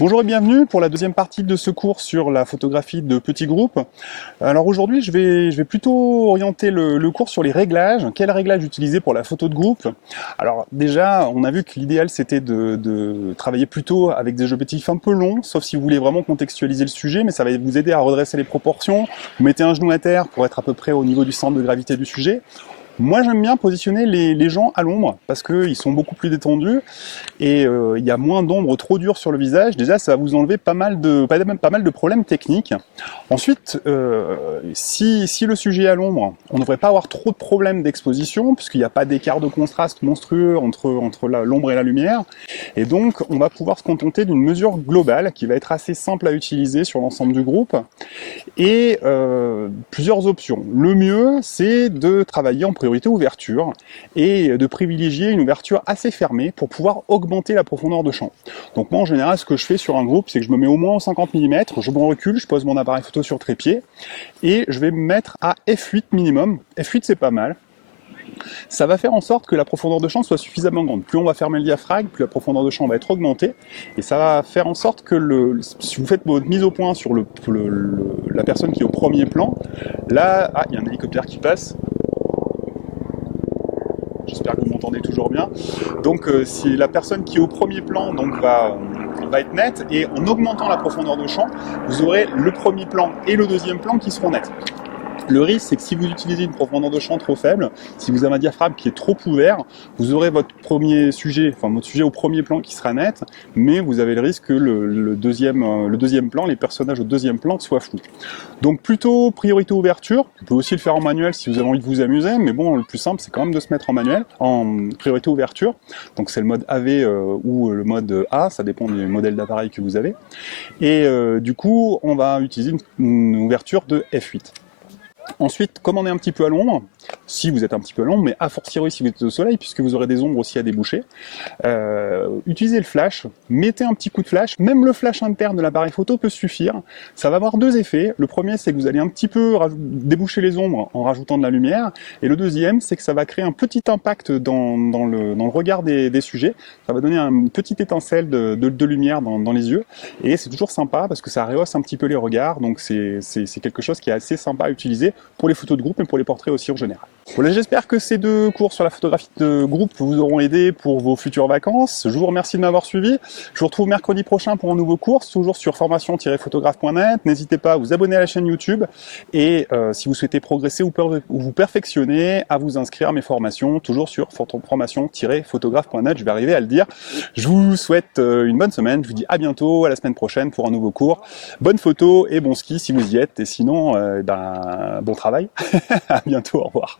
Bonjour et bienvenue pour la deuxième partie de ce cours sur la photographie de petits groupes. Alors aujourd'hui, je vais plutôt orienter le cours sur les réglages. Quels réglages utiliser pour la photo de groupe? Alors déjà, on a vu que l'idéal c'était de travailler plutôt avec des objectifs un peu longs, sauf si vous voulez vraiment contextualiser le sujet, mais ça va vous aider à redresser les proportions. Vous mettez un genou à terre pour être à peu près au niveau du centre de gravité du sujet. Moi, j'aime bien positionner les gens à l'ombre parce qu'ils sont beaucoup plus détendus et il y a moins d'ombre trop dure sur le visage. Déjà, ça va vous enlever pas mal de problèmes techniques. Ensuite, si le sujet est à l'ombre, on ne devrait pas avoir trop de problèmes d'exposition puisqu'il n'y a pas d'écart de contraste monstrueux entre l'ombre et la lumière. Et donc, on va pouvoir se contenter d'une mesure globale qui va être assez simple à utiliser sur l'ensemble du groupe et plusieurs options. Le mieux, c'est de travailler en priorité ouverture et de privilégier une ouverture assez fermée pour pouvoir augmenter la profondeur de champ. Donc moi en général ce que je fais sur un groupe c'est que je me mets au moins en 50 mm, je me recule, je pose mon appareil photo sur trépied et je vais me mettre à f8 minimum. F8 c'est pas mal. Ça va faire en sorte que la profondeur de champ soit suffisamment grande. Plus on va fermer le diaphragme, plus la profondeur de champ va être augmentée. Et ça va faire en sorte que si vous faites votre mise au point sur la personne qui est au premier plan, là, il y a un hélicoptère qui passe. J'espère que vous m'entendez toujours bien. Donc si la personne qui est au premier plan va être nette, et en augmentant la profondeur de champ, vous aurez le premier plan et le deuxième plan qui seront nets. Le risque, c'est que si vous utilisez une profondeur de champ trop faible, si vous avez un diaphragme qui est trop ouvert, vous aurez votre sujet au premier plan qui sera net, mais vous avez le risque que le deuxième plan, les personnages au deuxième plan soient flous. Donc plutôt priorité ouverture, vous pouvez aussi le faire en manuel si vous avez envie de vous amuser, mais bon, le plus simple, c'est quand même de se mettre en manuel, en priorité ouverture. Donc c'est le mode AV ou le mode A, ça dépend du modèle d'appareil que vous avez. Et du coup, on va utiliser une ouverture de f8. Ensuite, comme on est un petit peu à l'ombre, si vous êtes un petit peu à l'ombre, mais a fortiori si vous êtes au soleil, puisque vous aurez des ombres aussi à déboucher, utilisez le flash, mettez un petit coup de flash, même le flash interne de l'appareil photo peut suffire. Ça va avoir deux effets. Le premier, c'est que vous allez un petit peu déboucher les ombres en rajoutant de la lumière, et le deuxième, c'est que ça va créer un petit impact dans le regard des sujets. Ça va donner une petite étincelle de lumière dans les yeux, et c'est toujours sympa parce que ça rehausse un petit peu les regards, donc c'est quelque chose qui est assez sympa à utiliser pour les photos de groupe et pour les portraits aussi en général. Voilà, j'espère que ces deux cours sur la photographie de groupe vous auront aidé pour vos futures vacances. Je vous remercie de m'avoir suivi. Je vous retrouve mercredi prochain pour un nouveau cours, toujours sur formation-photographe.net. N'hésitez pas à vous abonner à la chaîne YouTube et si vous souhaitez progresser ou vous perfectionner, à vous inscrire à mes formations, toujours sur formation-photographe.net. Je vais arriver à le dire. Je vous souhaite une bonne semaine. Je vous dis à bientôt, à la semaine prochaine pour un nouveau cours. Bonne photo et bon ski si vous y êtes. Et sinon, bon travail. À bientôt, au revoir.